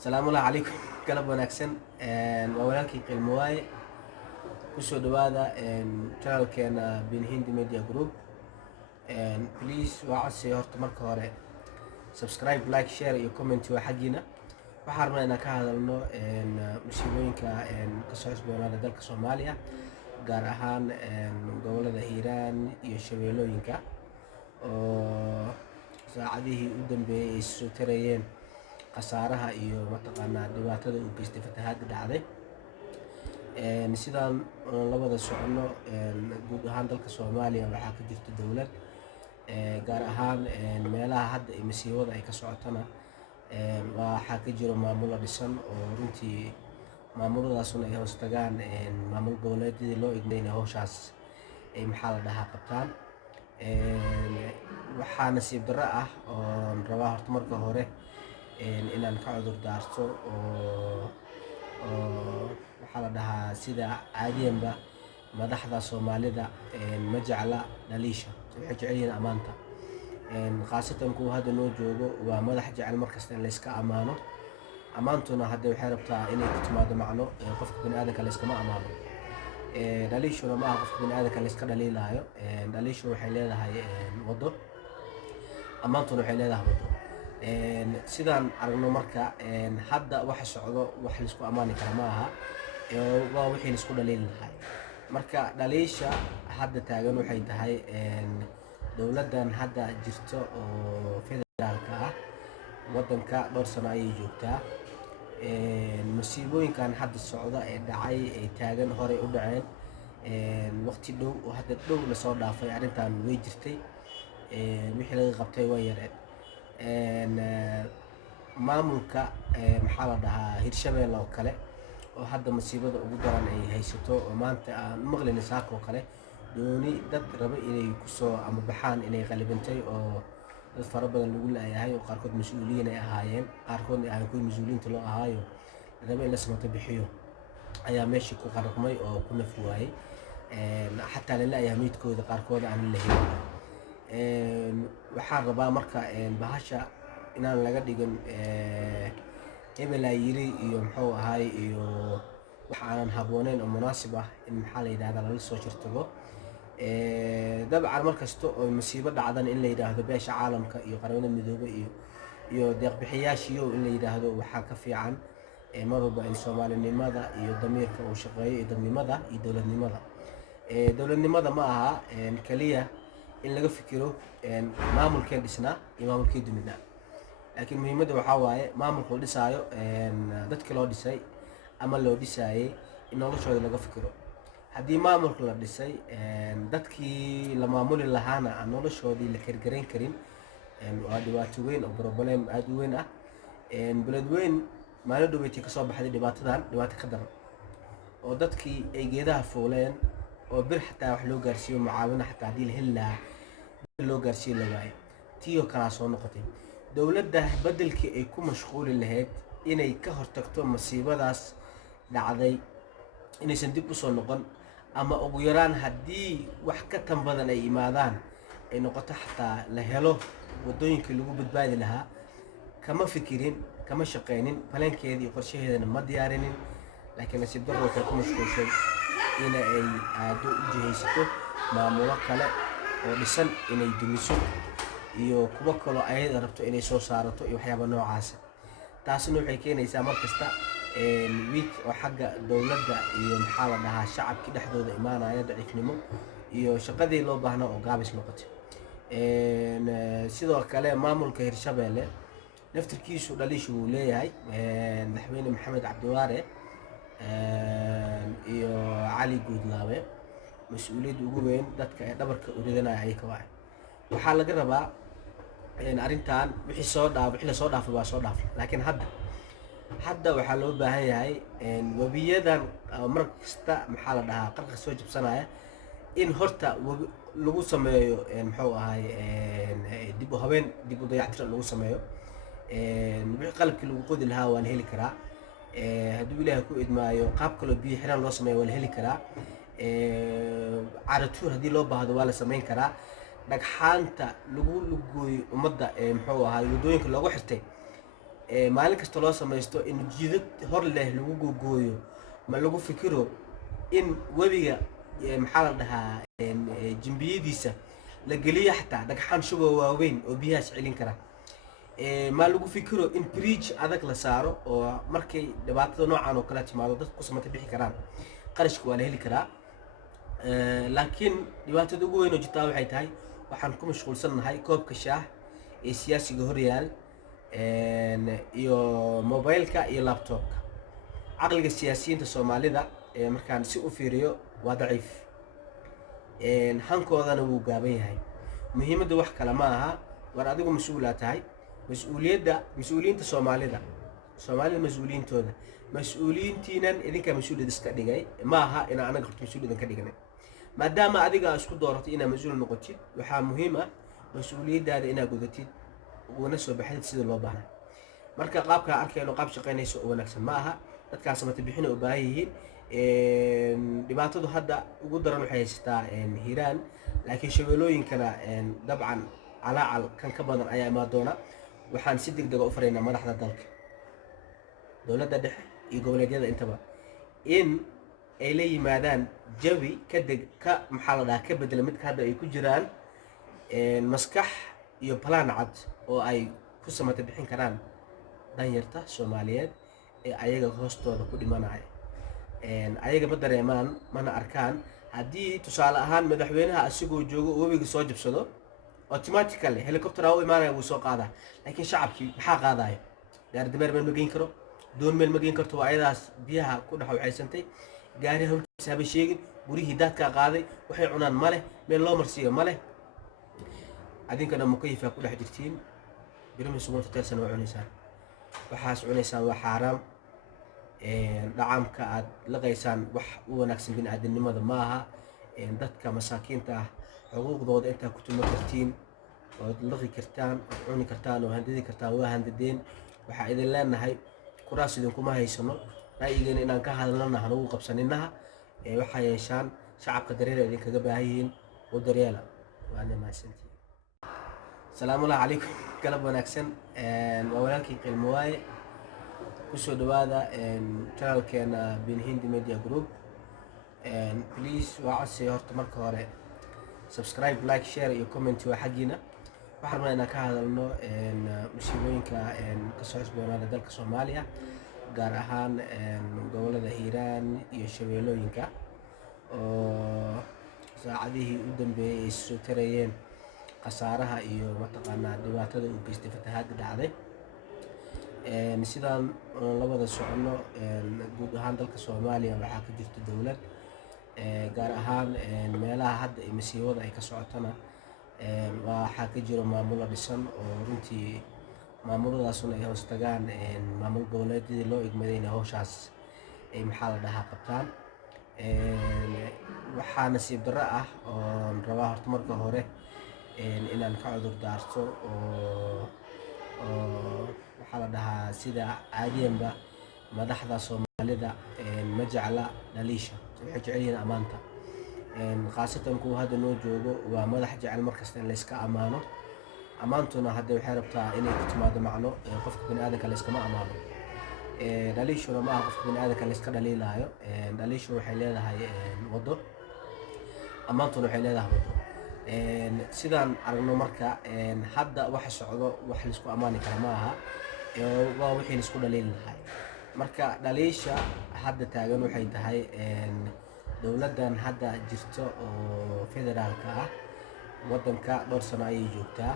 Salaamu calaykum galab wanaagsan waa walaalkii qiimo waaye kusoo dhawaada channelkeena Bin Hindi Media Group. Please waa codsi horta marka hore subscribe, like, share iyo comment waa xagiina. Waxaan rabnaa inaan ka hadalno musiibooyinka ka soo cusboonaada dalka Soomaaliya, gaar ahaan gobolada Hiiraan iyo Shabeellooyinka oo saacadihii u dambeeyay ay soo tarayeen khasaaraha iyo mataqaanaa dhibaatada u geystay fatahaadda dhacday. Sidaan labada socono guud ahaan dalka Soomaaliya waxaa ka jirta dowlad, gaar ahaan meelaha hadda ay masiibada ay ka socotana waxaa ka jiro maamulo dhisan oo runtii maamuladaasuna ay hoos tagaan maamul goboleedyadii loo igmay inay hawshaas ay qabtaan. Waxaa nasiib darro ah oo rabaa horta marka hore inaan ka cudur daarto oo sida caadiyanba madaxda Soomaalida ma jecla dhaliisha, waxay jecel yihiin ammaanta. Khaasatan kuwa hadda noo joogo waa madax jecel markasta in la iska ammaano. Ammaantuna hadda waxay rabtaa inay ku timaado macno qofka bini'aadanka la iskama ammaano. Dhaliishuna ma aha qofka bini'aadanka la iska dhaliilaayo. Dhaliishu waxay leedahay waddo, ammaantuna waxay leedahay waddo. Sidaan aragno marka hadda waxa socdo wax la isku ammaani kara ma aha, waa wixii la isku dhaliili lahaa. Marka dhaliisha hadda taagan waxay tahay dowladdan hadda jirto oo federaalka ah, waddanka dhowr sano ayay joogtaa. Musiibooyinkan hadda socda ee dhacay ee taagan horey u dhaceen waqti dhow oo hadda dhow la soo dhaafay arrintan way jirtay. Wixii laga qabtay way yareen. Maamulka Hirshabelle oo kale oo hadda masiibada ugu daran ay haysato oo maanta aan maqlayno saako kale dooni dad raba inay kusoo ama baxaan inay qalibantay oo dad fara badan lagu laayahay oo qaarkood mas'uuliyiin ay ahaayeen, qaarkoodna ay kuwa mas'uuliyiinta loo ahaayo raba in la samata bixiyo ayaa meeshii ku qarqmay oo ku naf waayay. Xataa la laayahay meydkooda qaarkood aan la helin. Waxaan rabaa marka bahasha inaan laga dhigin hebel aa yiri iyo iyo wax aanan habboonayn oo munaasib ah in lala soo shirtago. Dabcan markasta oo masiibo dhacdan in la yiraahdo beesha caalamka iyo qaramada midoobay iyo deeq bixiyaashiyo in la yiraahdo waxaa ka fiican marwalba in Soomaalinimada iyo damiirka uu shaqeeyo iyo dadnimada iyo dowladnimada. Dowladnimada ma aha kaliya in laga fikiro maamulkeen dhisnaa iyo maamulkeen duminaa, laakiin muhiimadda waxaa waaye maamulka la dhisaayo dadka loo dhisay ama loo dhisaayay in noloshooda laga fikiro. Haddii maamulka la dhisay dadkii la maamuli lahaana aan noloshoodii la kargarayn karin, waa dhibaato weyn oo problem aad u weyn ah. Beledweyn maalin dhaweyti ka soo baxday dhibaato ka daran oo dadkii ay geedaha fuuleen oo bir xataa wax loo gaarsiiyo mucaawino xataa haddii la heli lahaa loo gaarsiin la waayo. Tiyo kala soo noqotay dowladda bedelkii ay ku mashquuli lahayd inay ka hortagto masiibadaas dhacday inaysan dib u soo noqon, ama ugu yaraan haddii wax ka tan badan ay imaadaan ay noqoto xataa la helo waddooyinkii lagu badbaadi lahaa. Kama fikirin, kama shaqaynin, falankeedii iyo qorshaheedana ma diyaarinin. laakiin nasiib darro waxay ku mashquulshay in ay aado u jihaysato maamulo kale oo dhisan inay dumiso iyo kuwa kaloo ayada rabto inay soo saarato iyo waxyaabo noocaas. Taasina waxay keenaysaa markasta week oo xagga dowladda iyo shacabkii dhexdooda imaanaya daciifnimo iyo shaqadii loo baahnaa oo gaabis noqotay. Sidoo kale maamulka Hirshabelle naftirkiisu dhaliishu uu leeyahay. Madaxweyne Maxamed Cabdiwaare iyo Cali Guudlaawe mas'uuliyadda ugu weyn dadka ee dhabarka u ridanaya ayaga waay. Waxaa laga rabaa arrintan wixii la soo dhaafay waa soo dhaafay, laakiin hadda waxaa loo baahan yahay webiyadan markasta qarka soo jabsanaya in horta lagu sameeyo dib u habeen, dib u dayactir lagu sameeyo. Wixii qalabkii lagu qodi lahaa waa la heli karaa. Hadduu Ilaahay ku idmaayo qaab kale biyo xiran loo sameeyo waa la heli karaa. Caratuur haddii loo baahdo waa la samayn karaa. Dhagxaanta lagu lugooyo ummadda waddooyinka loogu xirtay maalin kasta loo samaysto in jidad hor leh lagu googooyo ma lagu fikiro in webiga maxaa la dhahaa jimbiyadiisa la geliyo xataa dhagxaan shubo waaweyn oo biyahaas celin kara. ma lagu fikiro in bridge adag la saaro oo markay dhibaatada noocan oo kala timaado dadku ku samata bixi karaan, qarashka waa la heli karaa. laakiin dhibaatada ugu weyn oo jirtaa waxay tahay waxaan ku mashquulsannahay koobka shaah ee siyaasiga horyaal iyo mobileka iyo laptopka. caqliga siyaasiyiinta soomaalida markaan si u fiiriyo waa daciif, hankoodana wuu gaaban yahay. muhiimadda wax kale ma aha, war adigu mas-uulaa tahay. mas-uuliyiinta soomaalida mas-uuliyiintooda, mas-uuliyiintiinan idinkaa mas-uuliyad iska dhigay, ma aha inaa anaga horta mas-uul idinka dhignay. maadaama adiga isku dooratay inaad mas-uul noqotid, waxaa muhiim ah mas-uuliyaddaada inaad gudatid ugana soo baxdid sida loo baahnay. marka qaabkaa arkayno qaab shaqaynaysa oo wanaagsan ma aha. dadkaas samata bixin u baahan yihiin. dhibaatadu hadda ugu daran waxay haysataa hiiraan, laakiin shabeellooyinkana dabcan calaacal kan ka badan ayaa imaan doona. waxaan si degdega u faraynaa madaxda dalka, dowladda dhexe iyo goboleedyada intaba, in ay la yimaadaan jawi ka maxaa la dhahaa ka bedela midka hadda ay ku jiraan, maskax iyo balaan cad oo ay ku samata bixin karaan danyarta Soomaaliyeed ee ayaga hoostooda ku dhimanaya. ayaga ma dareemaan mana arkaan. haddii tusaale ahaan madaxweynaha asigoo joogo oo webiga soo jabsado, automatically helicopter u imaanaya wuu soo qaadaa. laakiin shacabkii maxaa qaadaya? gaari-dameer meel ma geyn karo, doon meel ma geyn karto, waa ayadaas biyaha ku dhex waxaysantay. gaari hawlkiisa haba sheegin, gurihii daadkaa qaaday, waxay cunaan ma leh, meel loo marsiiyo ma leh. adinkana mukayifaa ku dhex jirtiin, birimi sugunta teersana waa cunaysaan. waxaas cunaysaan waa xaaraam. dhacaamka aad laqaysaan wax u wanaagsan bini'aadanimada ma aha. dadka masaakiinta ah xuquuqdooda intaa ku tuman kartiin, ood laqi kartaan, ood cuni kartaan, oo handadi kartaan, waa handadeen. waxaa idin leenahay kuraas idinkuma haysano, ra'yigeena inaan ka hadalnana hanugu qabsaninaha. waxaa yeeshaan shacabka dareera idinkaga baahan yihiin u daryeela. waana mahadsantihiin. salaamullahi calaykum, galab wanaagsan. waa walaalkii Qiilmo waaye. kusoo dhawaada channelkeena Bin Hindi Media Group. please waa codsi horta marka hore subscribe, like, share iyo comment waa xaggiina. waxaan rabnaa inaan ka hadalno musiibooyinka ka soo cusboonaada dalka Soomaaliya, gaar ahaan gobolada Hiiraan iyo Shabeellooyinka oo saacadihii u dambeeyay ay soo tarayeen khasaaraha iyo mataqaanaa dhibaatada u geystay fatahaadda dhacday. sidaan la wada socono, guud ahaan dalka Soomaaliya waxaa ka jirta dowlad, gaar ahaan meelaha hadda masiibada ay ka socotana waxaa ka jiro maamulo dhisan oo runtii maamuladaasuna ay hoos tagaan maamul goboleedyadii loo igmaday inay hawshaas ay maxaa la dhahaa qabtaan. waxaa nasiib darro ah oo rabaa horta marka hore inaan ka cudur daarto oo waxaa la dhahaa sida caadiyanba madaxda Soomaalida ma jecla dhaliisha, waxay jecel yihiin ammaanta. khaasatan kuwa hadda noo joogo waa madax jecel markasta in la iska ammaano. ammaantuna hadda waxay rabtaa inay ku timaado macno, qofka bini'aadanka la iskama ammaano. dhaliishuna ma aha qofka bini'aadanka la iska dhaliilaayo. dhaliishu waxay leedahay waddo, ammaantuna waxay leedahay waddo. sidaan aragno marka hadda waxa socdo wax la isku ammaani kara ma aha, waa wixii la isku dhaliili lahaa. marka dhaliisha hadda taagan waxay tahay dowladdan hadda jirto oo federaalka ah, waddanka dhowr sano ayay joogtaa.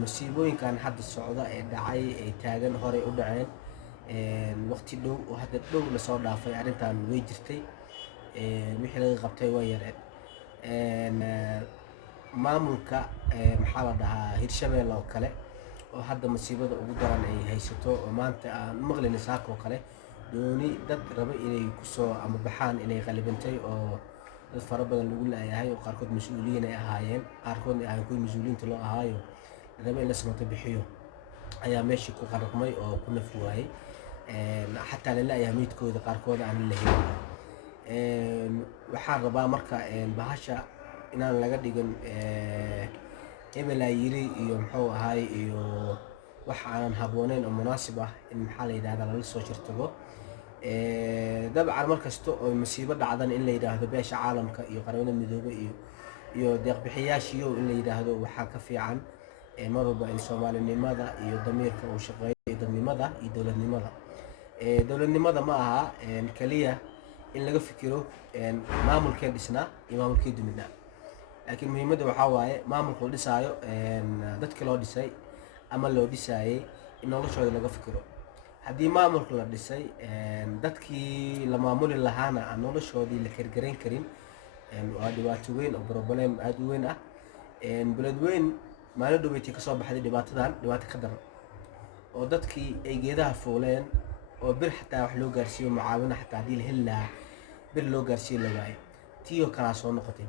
masiibooyinkan hadda socda ee dhacay ee taagan horey u dhaceen waqti dhow oo hadda dhow la soo dhaafay. arrintan way jirtay, wixii laga qabtay waa yareen. maamulka maxaa la dhahaa Hirshabelle oo kale oo hadda masiibada ugu daran ay haysato, oo maanta aan maqlayna saako kale dooni dad raba inay kusoo ama baxaan inay qalibantay, oo dad fara badan lagu laayahay, oo qaarkood mas-uuliyiin ay ahaayeen, qaarkoodna ay kuwii mas-uuliyiinta loo ahaayo raba in la samata bixiyo, ayaa meeshii ku qarqmay oo ku naf waayay. xataa la laayahay meydkooda qaarkood aan la helin. waxaan rabaa marka bahasha inaan laga dhigin hebel aa yiri iyo muxuu ahaay iyo wax aanan habbooneyn oo munaasib ah in maxaa la yidhahdaa lala soo shirtago. Dabcan mar kasta oo masiibo dhacdan in la yidhaahdo beesha caalamka iyo qaramada midoobay iyo deeq-bixiyaashiiyow in la yidhaahdo waxaa ka fiican mar walba in soomaalinimada iyo damiirka uu shaqeeyo iyo dadnimada iyo dowladnimada. Dowladnimada ma aha kaliya in laga fikiro maamulkeen dhisnaa iyo maamulkeen duminaa, laakiin muhiimadda waxaa waaye maamulka la dhisaayo dadkii loo dhisay ama loo dhisaayay in noloshooda laga fikiro. haddii maamulka la dhisay dadkii la maamuli lahaana aan noloshoodii la kargarayn karin, waa dhibaato weyn oo problem aad u weyn ah. Beled weyn maalin dhaweyti ka soo baxday dhibaato ka daran oo dadkii ay geedaha fuuleen oo bir xataa wax loo gaarsiiyo mucaawino xataa haddii la heli lahaa bir loo gaarsiin la waayo. tii oo kalaa soo noqotay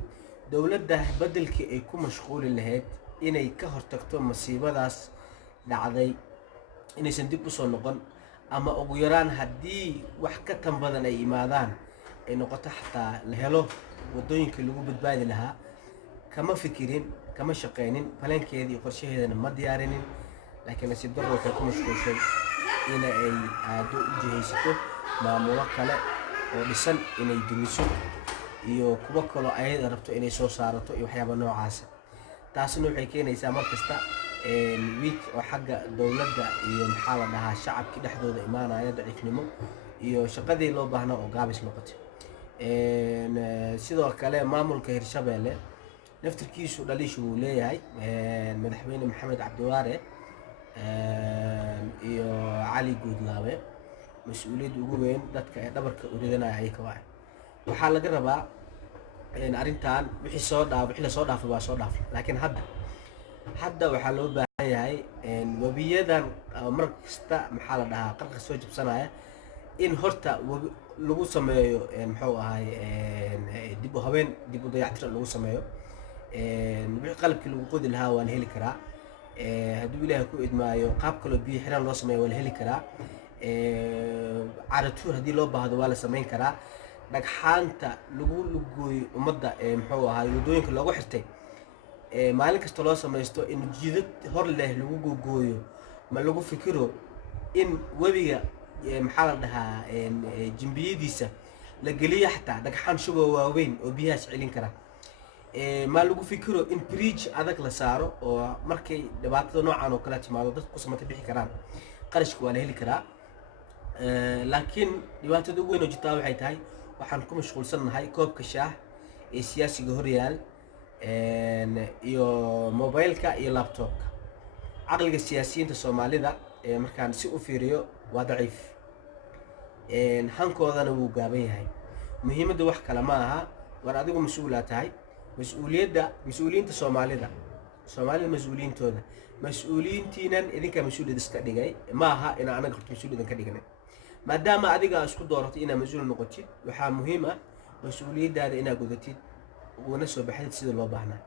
dowladda beddelkii ay ku mashquuli lahayd inay ka hortagto masiibadaas dhacday inaysan dib u soo noqon, ama ugu yaraan haddii wax ka tan badan ay imaadaan ay noqoto xataa la helo waddooyinkii lagu badbaadi lahaa. kama fikirin, kama shaqaynin, falankeedii iyo qorshaheedana ma diyaarinin, laakiin nasiib darro waxay ku mashquulshay in ay aado u jihaysato maamulo kale oo dhisan inay dumiso iyo kuwo kaloo ayada rabto inay soo saarato iyo waxyaaba noocaasa. taasina waxay keenaysaa mar kasta wiig oo xagga dowladda iyo maxaa la dhahaa shacabkii dhexdooda imaanaya daciifnimo iyo shaqadii loo baahnaa oo gaabis noqotay. sidoo kale maamulka Hirshabeelle naftirkiisu dhaliishu wuu leeyahay. madaxweyne maxamed cabdiwaare iyo cali guudlaabe mas-uuliyadda ugu weyn dadka ee dhabarka u ridanaya ayaga waaye. waxaa laga rabaa arrintan wixii la soo dhaafay waa soo dhaafay, laakiin hadda waxaa loo baahan yahay webiyadan mar kasta maxaa la dhahaa qarqa soo jabsanaya in horta lagu sameeyo muxuu ahay dib u habeen, dib u dayactir lagu sameeyo. wixii qalabkii lagu qodi lahaa waa la heli karaa. hadduu ilaahay ku idmaayo qaab kaloo biyo xiraan loo sameeyo waa la heli karaa. caratuur haddii loo baahdo waa la samayn karaa. dhagxaanta lagu lugooyo ummadda muxuu ahay waddooyinka loogu xirtay maalin kasta loo samaysto in jidad hor leh lagu gogooyo, ma lagu fikiro in webiga maxaa la dhahaa jimbiyadiisa la geliyo xataa dhagxaan shuboo waaweyn oo biyahaas celin kara. ma lagu fikiro in bridge adag la saaro oo markay dhibaatada noocan oo kala timaado dadku samata bixi karaan. qarashka waa la heli karaa, laakiin dhibaatada ugu weyn oo jirtaa waxay tahay waxaan ku mashquulsannahay koobka shaah ee siyaasiga horyaal iyo mobileka iyo laptopka. caqliga siyaasiyiinta Soomaalida markaan si u fiiriyo waa daciif, hankoodana wuu gaaban yahay. muhiimadda wax kale ma aha, war adigu mas-uulaa tahay. mas-uuliyiinta Soomaalida mas-uuliyiintooda mas-uuliyiintiinan idinkaa mas-uuliyad iska dhigay, ma aha inaan anaga horta mas-uuliyad ka dhignay. maadaama adiga isku dooratay inaad mas-uul noqotid, waxaa muhiim ah mas-uuliyaddaada inaad gudatid uguna soo baxdid sida loo baahnaa.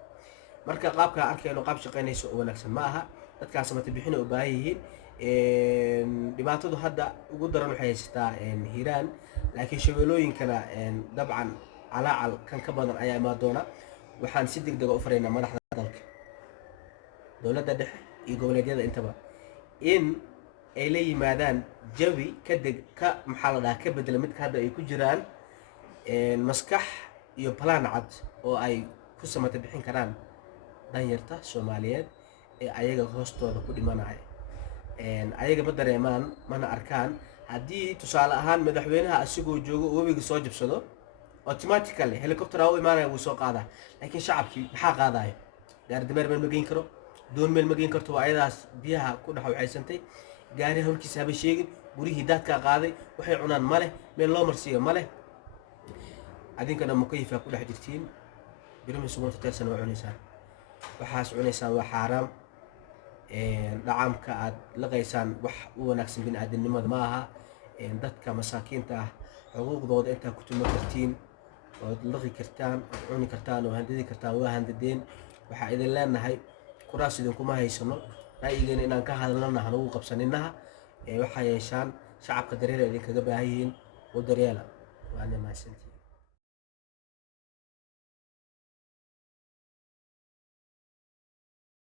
marka qaabkaa arkayno qaab shaqaynayso oo wanaagsan ma aha. dadkaas samata bixina u baahan yihiin. dhibaatadu hadda ugu daran waxay haysataa hiiraan, laakiin shabeellooyinkana dabcan calaacal kan ka badan ayaa imaan doona. waxaan si degdega u faraynaa madaxda dalka, dowladda dhexe iyo goboleedyada intaba in ay la yimaadaan jawi maxaa la dhahaa ka bedela midka hadda ay ku jiraan, maskax iyo balaan cad oo ay ku samata bixin karaan danyarta Soomaaliyeed ee ayaga hoostooda ku dhimanaya. ayaga ma dareemaan mana arkaan. haddii tusaale ahaan madaxweynaha asigoo joogo webiga soo jabsado automatically helicopter u imaanaya wuu soo qaadaa, laakiin shacabkii maxaa qaadayo? gaari dameer meel ma geyn karo, doon meel ma geyn karto, waa ayadaas biyaha ku dhex waxaysantay. gaari hawlkiisa haba sheegin, gurihii daadkaa qaaday, waxay cunaan ma leh, meel loo marsiiyo ma leh. adinkana mukayifaa ku dhex jirtiin, birimi sugunta teersana waa cunaysaan. waxaas cunaysaan waa xaaraam. dhacaamka aad laqaysaan wax u wanaagsan bini'aadanimada ma aha. dadka masaakiinta ah xuquuqdooda intaa ku tuma kartiin ood laqi kartaan, ood cuni kartaan, oo handadi kartaan waa handadeen. waxaa idin leenahay kuraas idinkuma haysano, ra'yigeena inaan ka hadlana hanugu qabsaninaha. waxaa yeeshaan shacabka dareera idinkaga baahan yihiin u daryeela. waana mahadsantihiin.